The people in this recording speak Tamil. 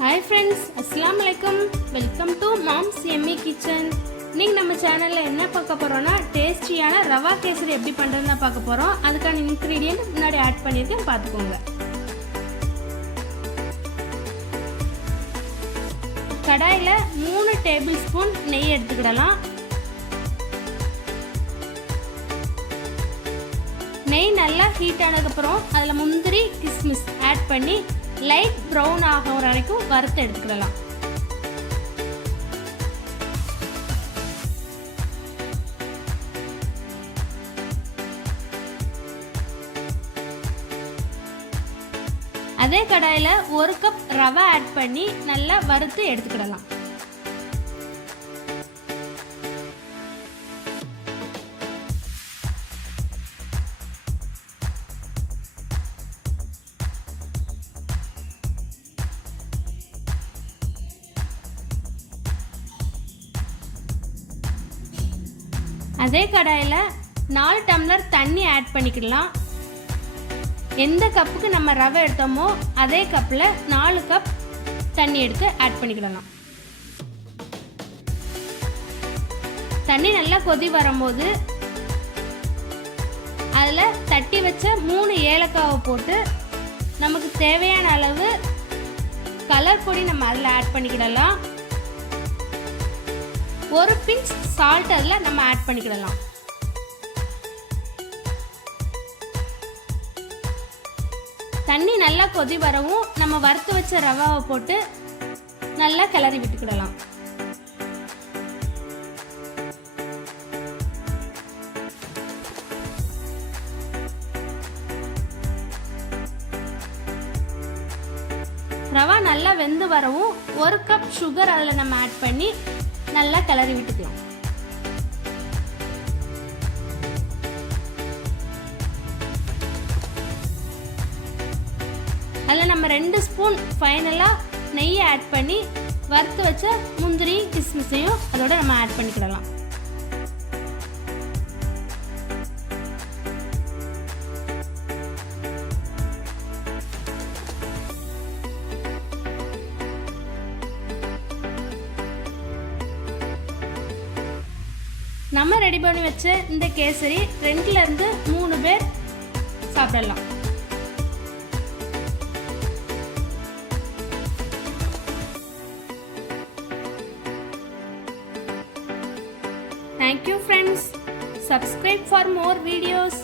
Hi friends, Assalamu alaikum. Welcome to Mom's Yummy Kitchen. இன்னைக்கு நம்ம சேனல்ல என்ன பார்க்க போறோம்னா டேஸ்டியான ரவா கேசரி எப்படி பண்றதுன்னு பார்க்க போறோம். அதுக்கான இன்கிரிடியன்ட் முன்னாடி ஆட் பண்ணிருக்கேன் பாத்துக்கோங்க. கடாயில 3 டேபிள் ஸ்பூன் நெய் எடுத்துக்கிடலாம். நெய் நல்லா ஹீட் ஆனதுக்கு அப்புறம் அதுல முந்திரி கிஸ்மிஸ் ஆட் பண்ணி லைட் ப்ரௌன் ஆகிற வரைக்கும் வறுத்து எடுத்துக்கிடலாம். அதே கடாயில 1 கப் ரவை ஆட் பண்ணி நல்லா வறுத்து எடுத்துக்கிடலாம். அதே கடாயில் 4 டம்ளர் தண்ணி ஆட் பண்ணிக்கலாம். எந்த கப்புக்கு நம்ம ரவை எடுத்தோமோ அதே கப்பில் 4 கப் தண்ணி எடுத்து ஆட் பண்ணிக்கிடலாம். தண்ணி நல்லா கொதி வரும்போது அதில் தட்டி வச்ச 3 ஏலக்காவை போட்டு நமக்கு தேவையான அளவு கலர் பொடி நம்ம அதில் ஆட் பண்ணிக்கிடலாம். ஒரு பிஞ்ச் சால்ட் அதில் நம்ம ஆட் பண்ணிக்கிடலாம். தண்ணி நல்லா கொதி வரவும் நம்ம வறுத்து வச்ச ரவாவை போட்டு நல்லா கிளறி விட்டுக்கிடலாம். ரவா நல்லா வெந்து வரவும் 1 கப் சுகர் அதில் நம்ம ஆட் பண்ணி நல்லா கிளறி விட்டுக்கலாம். அதில் நம்ம 2 ஸ்பூன் ஃபைனலாக நெய்யை ஆட் பண்ணி வறுத்து வச்ச முந்திரி கிஸ்மிஸையும் அதோட நம்ம ஆட் பண்ணிக்கிடலாம். நம்ம ரெடி பண்ணி வச்ச இந்த கேசரி 2லேருந்து 3 பேர் சாப்பிடலாம். Thank you friends. Subscribe for more videos.